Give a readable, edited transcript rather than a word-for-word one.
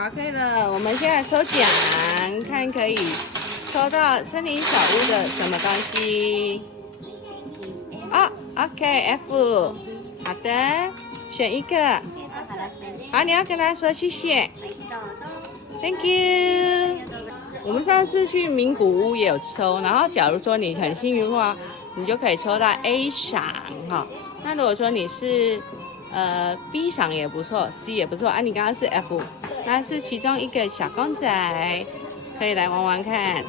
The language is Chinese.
好，可以了。我们现在抽奖，看可以抽到森林小屋的什么东西。哦 ，OK，F， 好的，选一个。好，你要跟他说谢谢。Thank you。我们上次去名古屋也有抽，然后假如说你很幸运的话，你就可以抽到 A 赏哈。那如果说你是B 赏也不错 ，C 也不错啊。你刚刚是 F， 那是其中一个小公仔，可以来玩玩看。